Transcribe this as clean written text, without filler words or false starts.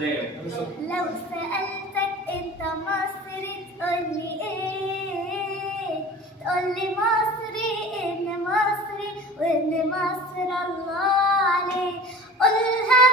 نعم. لو سألتك انت مصري تقولي ايه؟ تقولي مصري ان مصري وان مصر الله عليه. قولها